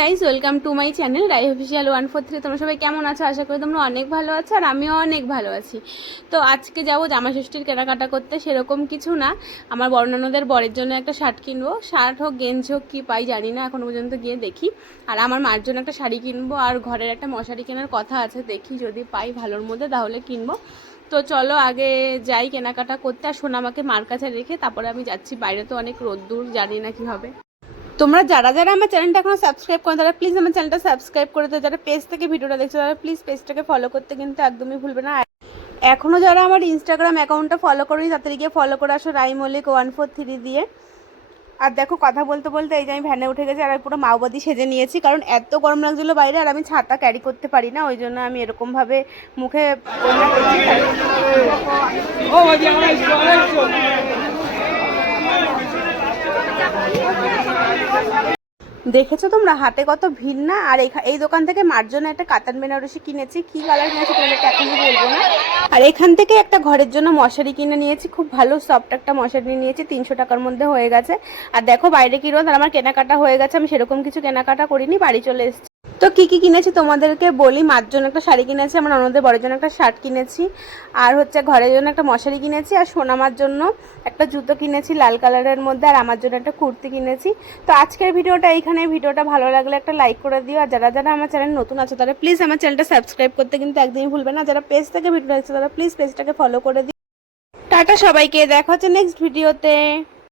Guys, welcome to my channel Rai official 143। তোমরা সবাই কেমন আছো? আশা করি তোমরা অনেক ভালো আছো, আর আমিও অনেক ভালো আছি। তো আজকে যাবো জামা ষষ্ঠীর কেনাকাটা করতে। সেরকম কিছু না, আমার বড় ননদের বরের জন্য একটা শার্ট কিনবো। শার্ট হোক গেঞ্জি হোক কী পাই জানি না, এখনো পর্যন্ত গিয়ে দেখি। আর আমার মার জন্য একটা শাড়ি কিনবো, আর ঘরের একটা মশারি কেনার কথা আছে, দেখি যদি পাই ভালোর মধ্যে তাহলে কিনবো। তো চলো আগে যাই কেনাকাটা করতে। আর সোনামাকে মার কাছে রেখে তারপরে আমি যাচ্ছি। বাইরে তো অনেক রোদ্দুর, জানি না কি হবে। তোমরা যারা যারা আমার চ্যানেলটা এখনো সাবস্ক্রাইব করো তারা প্লিজ আমার চ্যানেলটা সাবস্ক্রাইব করে দিও। যারা পেজ থেকে ভিডিওটা দেখছো তারা প্লিজ পেজটাকে ফলো করতে কিন্তু একদমই ভুলবে না। এখনও যারা আমার ইনস্টাগ্রাম অ্যাকাউন্টটা ফলো করি তাড়াতাড়ি গিয়ে ফলো করে আসো, রাই মল্লিক 143 দিয়ে। আর দেখো কথা বলতে বলতে এই যে আমি ভ্যানে উঠে গেছি, আর পুরো মাওবাদী সেজে নিয়েছি, কারণ এত গরম লাগছিলো বাইরে, আর আমি ছাতা ক্যারি করতে পারি না, ওই জন্য আমি এরকমভাবে মুখে দেখেছো তোমরা হাটে কত ভিড় না। আর এই দোকান থেকে মার জন্য একটা কাতান বেনারসি কিনেছি, কি কালার কিনেছি তোমাদেরকে এখনই বলবো না। আর এখান থেকে একটা ঘরের জন্য মশারি কিনে নিয়েছি, খুব ভালো সফট একটা মশারি নিয়েছি, 300 টাকার মধ্যে হয়ে গেছে। আর দেখো বাইরে কি রোদ, আর আমার কেনাকাটা হয়ে গেছে, আমি সেরকম কিছু কেনাকাটা করিনি, বাড়ি চলে এসেছি। তো কি কি কিনেছি তোমাদেরকে বলি। মার জন্য একটা শাড়ি কিনেছি, আমার ননদের বরের জন্য একটা শার্ট কিনেছি, আর হচ্ছে ঘরের জন্য একটা মশারি কিনেছি, আর সোনামার জন্য একটা জুতো কিনেছি লাল কালারের মধ্যে, আর আমার জন্য একটা কুর্তি কিনেছি। তো আজকের ভিডিওটা এইখানে। ভিডিওটা ভালো লাগলে একটা লাইক করে দিও, আর যারা যারা আমার চ্যানেল নতুন আছে তারা প্লিজ আমার চ্যানেলটা সাবস্ক্রাইব করতে কিন্তু একদমই ভুলবে না। যারা পেজ থেকে ভিডিও দেখছে তারা প্লিজ পেজটাকে ফলো করে দিও। টাটা সবাইকে, দেখা হচ্ছে নেক্সট ভিডিওতে।